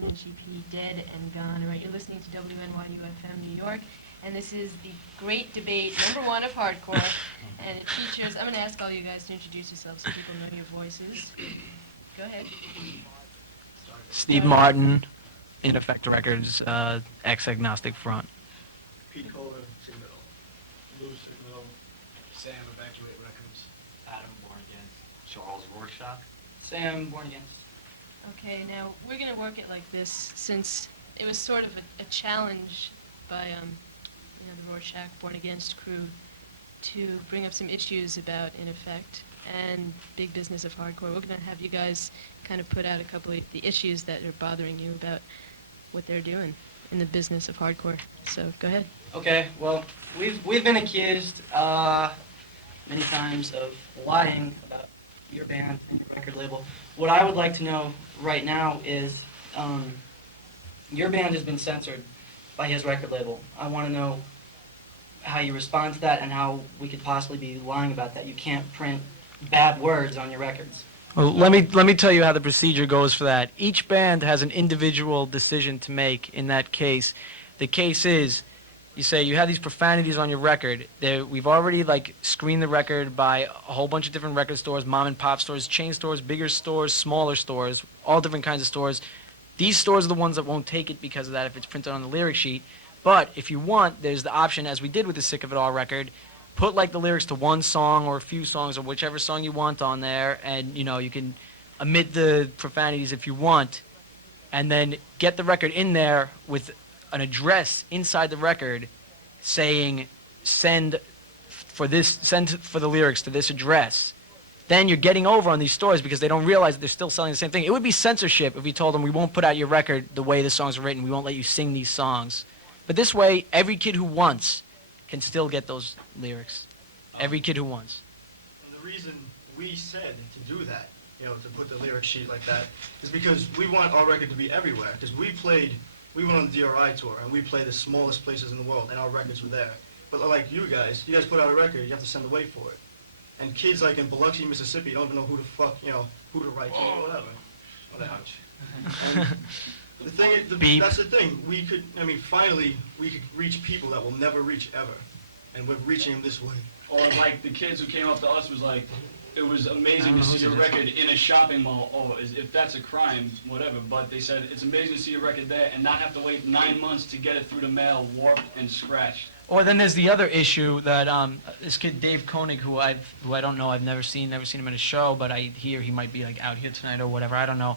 Vitamin GP, Dead and Gone. Right, you're listening to WNYU FM New York, and this is the great debate, #1 of hardcore, and it features, I'm going to ask all you guys to introduce yourselves so people know your voices. Go ahead. Steve Martin, In Effect Records, ex-Agnostic front. Pete Kohler, Signal. Lou Signal. Sam, Evacuate Records. Adam, Born Again. Charles, Rorsach. Sam, Born Again. Okay, now we're going to work it like this, since it was sort of a challenge by the Rorsach Born Against crew to bring up some issues about In Effect and big business of hardcore. We're going to have you guys kind of put out a couple of the issues that are bothering you about what they're doing in the business of hardcore. So go ahead. Okay, well, we've been accused many times of lying about your band and your record label. What I would like to know right now is your band has been censored by his record label. I want to know how you respond to that and how we could possibly be lying about that. You can't print bad words on your records. Well, let me tell you how the procedure goes for that. Each band has an individual decision to make in that case. The case is, you say you have these profanities on your record. We've already screened the record by a whole bunch of different record stores, mom and pop stores, chain stores, bigger stores, smaller stores, all different kinds of stores. These stores are the ones that won't take it because of that if it's printed on the lyric sheet. But if you want, there's the option, as we did with the Sick of It All record, put the lyrics to one song or a few songs or whichever song you want on there, and you can omit the profanities if you want, and then get the record in there with an address inside the record saying send for the lyrics to this address. Then you're getting over on these stores because they don't realize that they're still selling the same thing. It would be censorship if we told them we won't put out your record the way the songs are written, we won't let you sing these songs. But this way, every kid who wants can still get those lyrics. Every kid who wants. And the reason we said to do that, to put the lyric sheet like that, is because we want our record to be everywhere. Because we went on the DRI tour, and we played the smallest places in the world, and our records were there. But like you guys put out a record, you have to send away for it. And kids in Biloxi, Mississippi don't even know who the fuck, who to write to or whatever. And the thing is, that's the thing. Finally, we could reach people that will never reach ever. And we're reaching them this way. Or the kids who came up to us was it was amazing to see your record in a shopping mall. Oh, if that's a crime, whatever. But they said it's amazing to see your record there and not have to wait 9 months to get it through the mail, warped and scratched. Or then there's the other issue that this kid Dave Koenig, who I don't know, I've never seen him in a show, but I hear he might be out here tonight or whatever, I don't know,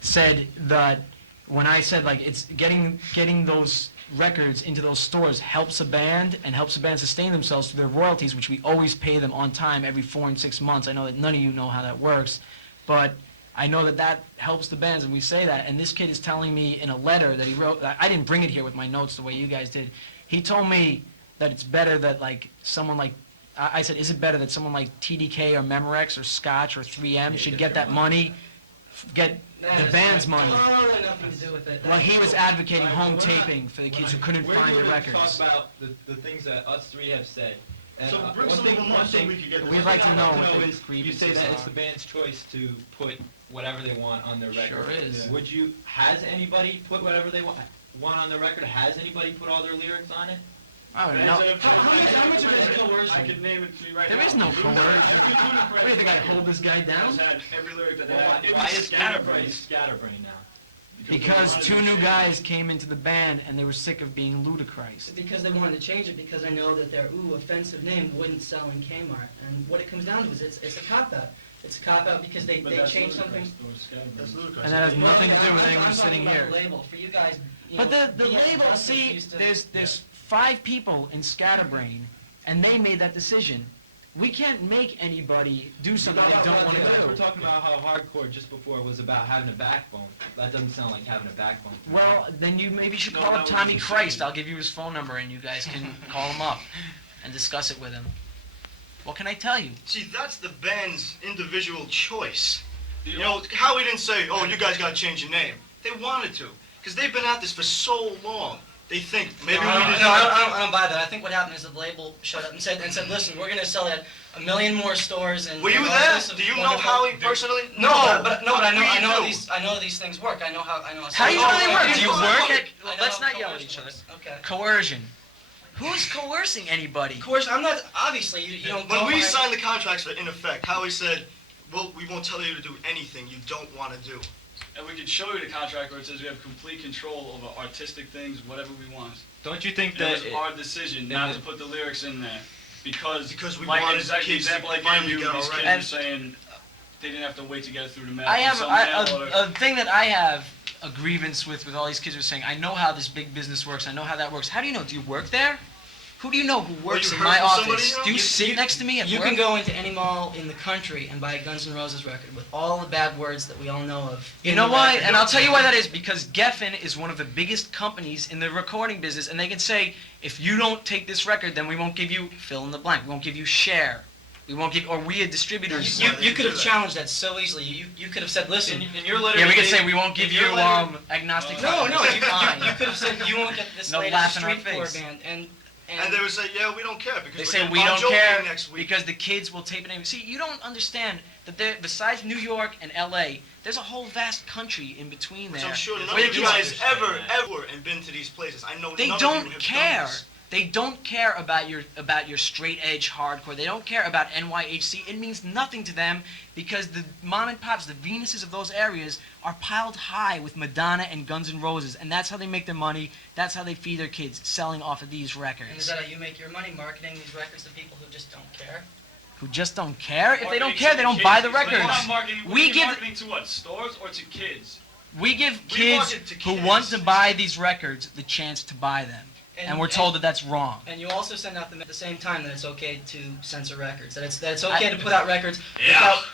said that when I said it's getting those records into those stores helps a band and helps a band sustain themselves through their royalties, which we always pay them on time every 4 and 6 months. I know that none of you know how that works, but I know that helps the bands, and we say that. And this kid is telling me in a letter that he wrote, I didn't bring it here with my notes the way you guys did. He told me that it's better that someone I said, is it better that someone like TDK or Memorex or Scotch or 3M should get that money, get the band's money? Nothing to do with it. Well, he was advocating home taping for the kids who couldn't find the We're records. going to talk about the things that us three have said. And So bring some of them up so we can get this. We'd like to know what the is, you grievances say that it's are. the band's choice to put whatever they want on their record. Sure is. Yeah. Has anybody put whatever they want on the record? Has anybody put all their lyrics on it? Oh, no. How much of it is coercion? I could name it to you right now. There is no coercion. What do you think, I hold this guy down? Had every lyric that they had. It Why was is scatterbrained. Scatterbrain now? Because 2 new guys came into the band and they were sick of being ludicrous. Because they wanted to change it because I know that their offensive name wouldn't sell in Kmart. And what it comes down to is it's a cop-out. It's a cop-out because they changed something. That's ludicrous. And that has nothing to do with anyone sitting here. Label for you guys. But the label, see, there's 5 people in Scatterbrain, and they made that decision. We can't make anybody do something they don't want to We're do. talking about how hardcore just before was about having a backbone. That doesn't sound like having a backbone. Well, then you maybe should call up Tommy Christ. I'll give you his phone number, and you guys can call him up and discuss it with him. What can I tell you? See, that's the band's individual choice. Howie didn't say, oh, you guys got to change your name. They wanted to, because they've been at this for so long. they think No, maybe we I didn't. don't buy that. I think what happened is that the label showed up and said, listen, we're going to sell it at 1 million more stores. And Were you all there? sorts of Do you know wonderful- Howie personally? No, but I know We do. I know these things work. I know how How do you know they work? Do you I know work at? how Let's not yell at each other. coercion works. Okay. Coercion. Who's coercing anybody? Coercion. I'm not. Obviously, you don't. When go we behind- signed the contracts in effect, Howie said, well, we won't tell you to do anything you don't want to do. And we could show you the contract where it says we have complete control over artistic things, whatever we want. Don't you think It that was our decision not to put the lyrics in there because We like wanted exactly the kids example to I gave finally you, get these all kids right. were saying they didn't have to wait to get it through the mail. I have Some mail a order. thing that I have a grievance with all these kids who are saying, I know how this big business works, I know how that works. How do you know? Do you work there? Who do you know who works you in heard my from somebody, office? you know? Do you sit next to me at You work? can go into any mall in the country and buy a Guns N' Roses record with all the bad words that we all know of. You in know the why? record. And I'll tell you why that is. Because Geffen is one of the biggest companies in the recording business, and they can say, if you don't take this record, then we won't give you fill in the blank. We won't give you share. We won't give, or we as distributors. You could have challenged that so easily. You could have said, listen. in your letter? Yeah, we you could gave- say we won't give in you your letter- agnostic. No, rock. you Fine. could have said you won't get this No latest laugh in our streetcore face. band, and And they would say, yeah, we don't care because They we're say getting we Bon don't Jovi care next week. because the kids will tape it in. See, you don't understand that there, besides New York and L.A., there's a whole vast country in between Which there. I'm sure none Where of you kids- guys ever and been to these places. I know They none don't of you have care. done this. They don't care about your straight edge hardcore. They don't care about NYHC. It means nothing to them because the mom and pops, the Venuses of those areas, are piled high with Madonna and Guns N' Roses, and that's how they make their money. That's how they feed their kids, selling off of these and is records. that how you make your money, marketing these records to people who just don't care? Who just don't care. If they don't Marketing care, to they the don't buy the kids. We're records. not marketing- We we're give- marketing to what? Stores or to kids? We give We kids market to who kids. want to buy these records the chance to buy them, and we're told that that's wrong. And you also send out at the same time that it's okay to censor records. That it's okay to put out records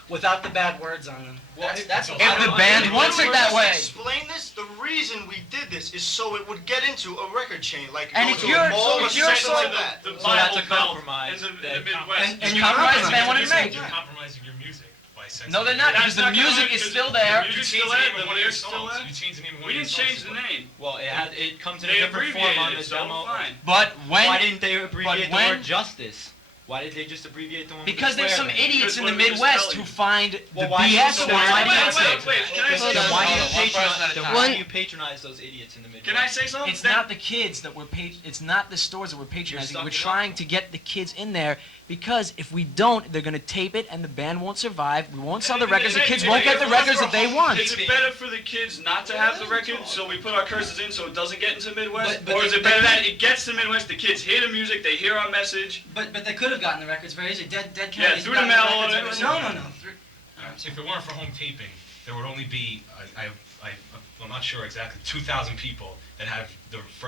without the bad words on them. Well, That's if the band wants it that way. Explain this. The reason we did this is so it would get into a record chain, like And go if to you're- a mall or if you're something so- like that. The So that's a Bible Belt compromise in the that- Midwest. And It's you compromise compromise. they wanted to make. You're compromising your music by censoring. No, they're not, That's because the not gonna music happen is because still the there. music's You still changed the there, name the of one of your lyrics still songs. there. You changed the name of one We of your didn't songs. change the name. Well, it comes in a They different form abbreviated on it, the so demo. fine. But when Why didn't they abbreviate the when- word justice? Why did they just abbreviate the one with because the there's swear some then? idiots in the Because what we just Midwest tell who you. find the Well, why BS so and why- why wait, not wait, say wait, can I say Then something? why do you One person at a patronize? Then time. why do you patronize those idiots in the Midwest? Can I say something? It's not the kids that we're it's not the stores that we're patronizing. We're sucking up. trying to get the kids in there because if we don't, they're going to tape it and the band won't survive. We won't sell the records. The kids won't get the records that they want. Is it better for the kids not to have the record, so we put our curses in so it doesn't get into the Midwest? But Or is they- it better but- that it gets to the Midwest, the kids hear the music, they hear our message? But they could have gotten the records very easily. Dead Yeah, Kennedys through the got mail records order. very- No. If it weren't for home taping, there would only be, I'm not sure exactly, 2,000 people that have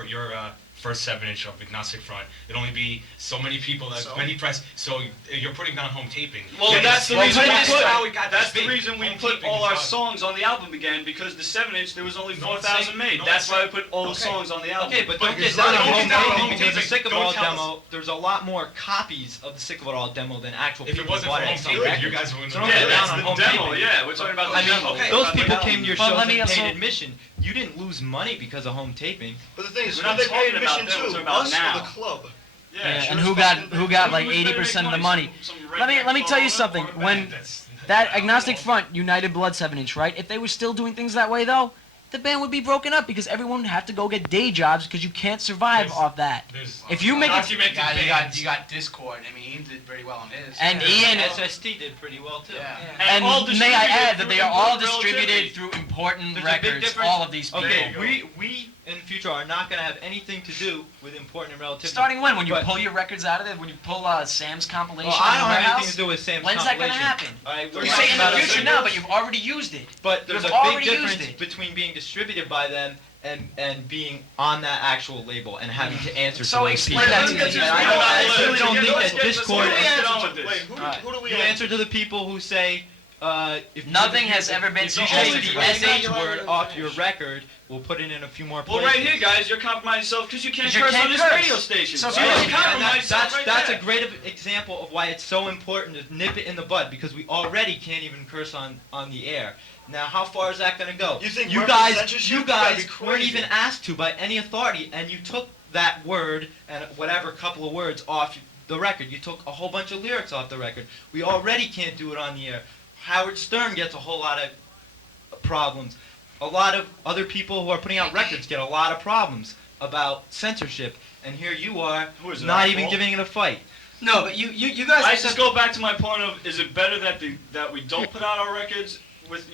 your first 7-inch of Agnostic front. It'd only be so many people that So? many press. So you're putting down home taping. Well, Yeah, that's the well, reason we that's put. how it got That's this the big. reason we Home put taping all is our how- songs on the album again because the 7-inch there was only No one's 4,000 saying- made. no That's one's why we put all the Okay. songs on the album. Okay, but But don't you're get down on not home getting down on taping home because the taping. Sick of It Don't All tell us. demo, there's a lot more copies of the Sick of It All demo than actual If people it wasn't bought for it home at some taping, you records. guys wouldn't So have don't Yeah, get done down that's on the home demo. taping. Yeah, we're talking about the I mean, demo. those not the people album. came to your But shows let me and paid also- admission. You didn't lose money because of home taping. But the thing is, We're who not they talking pay about admission them, we're to? talking about Us now. or the club? Yeah, Yeah, sure and as who fucking got Who's like better to make 80% of the money? money? Some Let me redneck tell you phone something. Or a When band that's- that Agnostic Front, United Blood 7-inch, right? If they were still doing things that way though, the band would be broken up because everyone would have to go get day jobs because you can't survive There's- off that. There's If you make it- documented bands. You got Discord. I mean, Ian did pretty well on his. And Yeah. Ian, SST did pretty well too. Yeah. and all may I distributed add that through they are all important distributed relativity. through important There's a big records, difference. all of these people. Okay, There we in the future are not going to have anything to do with important and relativity. Starting when? When you But- pull your records out of it? When you pull Sam's compilation Well, I in don't the have warehouse? anything to do with Sam's When's that going to compilation. happen? All right, we're You talking say in the about future a- now, but you've already used it. But there's You've a big already used difference it. between being distributed by them and being on that actual label and having to answer So to those explain people. that to me. I really don't think that Discord. Who do we Let's get answer on to? with this. Wait, who do we You answer answer to the people who say if Nothing if has ever been if you suggested take to the us. SH word off your record, we'll put it in a few more Well, places. right here, guys, you're compromising yourself because you can't 'Cause you curse can't on this curse. radio station. So if you you just don't- compromise yourself that's right that's there. a great example of why it's so important to nip it in the bud, because we already can't even curse on the air. Now, how far is that going to go? You think you weapons guys censorship? you You gotta guys be weren't crazy. even asked to by any authority, and you took that word and whatever couple of words off the record. You took a whole bunch of lyrics off the record. We already can't do it on the air. Howard Stern gets a whole lot of problems. A lot of other people who are putting out records get a lot of problems about censorship, and here you are Who is it, not our even fault? giving it a fight. No, but you guys I have just said, go back to my point of: is it better that that we don't put out our records with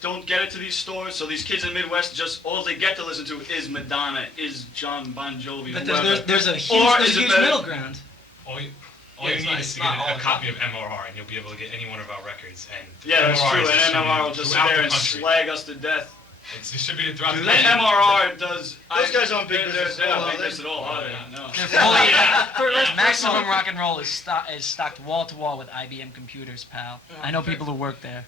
don't get it to these stores, so these kids in the Midwest just all they get to listen to is Madonna, is John Bon Jovi, but whoever. there's a Or huge, is it huge better- middle ground. All you Yeah, it's need not- is it's to not get all a copy of MRR, and you'll be able to get any one of our records. And Yeah, that's MRR true. is And distributed MRR will just sit throughout there the and country. slag us to death. It's distributed throughout the And country. MRR does. Those guys aren't big they're- business They're at all, not are big they? business at all, are they? No. They're fully, Maximum Rock and Roll is stocked wall to wall with IBM computers, pal. I know people who work there,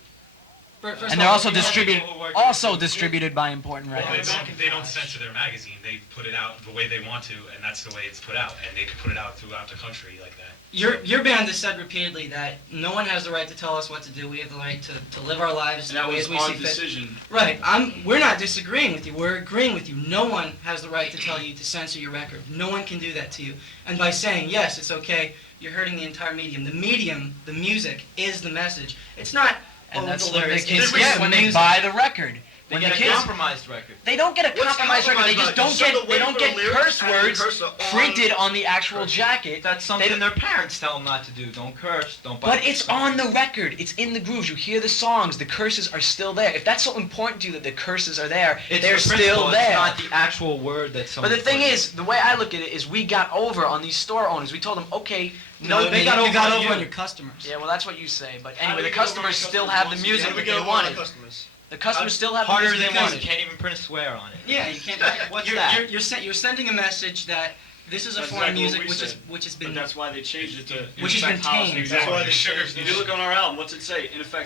First and of they're all, also you know, distributed by Important Well, Records. they don't censor their magazine. They put it out the way they want to, and that's the way it's put out. And they can put it out throughout the country like that. Your band has said repeatedly that no one has the right to tell us what to do. We have the right to live our lives And that the way was as we our see fit. decision. Right. We're not disagreeing with you. We're agreeing with you. No one has the right to tell you to censor your record. No one can do that to you. And by saying, yes, it's okay, you're hurting the entire medium. The medium, the music, is the message. It's not, And that's the what the lyrics. kids It's get the when they music. buy the record. They When get the a kids, compromised record. they don't get a What's compromised record. They just compromised don't about it? You get send they away don't for the get lyrics curse and words curse on- printed on the actual jacket. That's something their parents tell them not to do. Don't curse. Don't buy. But it's on the record. It's in the grooves. You hear the songs. The curses are still there. If that's so important to you that the curses are there, It's they're the still principle, there. It's not the actual word that But someone. the thing is, the way I look at it is we got over on these store owners. We told them, okay, No, they you got got over on over you. on your customers. yeah, well, that's what you say. But How anyway, do the we get over on customers the still customers have the once music How do we that get they over on our wanted. customers? The customers still have the harder music than they this. wanted. You can't even print a swear on it. Yeah, you can't. What's you're, that? You're sending a message that this is a That's form of exactly music what we which said. has But been. that's why they changed it to Which has in effect been house tamed. music. That's why they Sugar- changed If you look on our album, what's it say? In effect,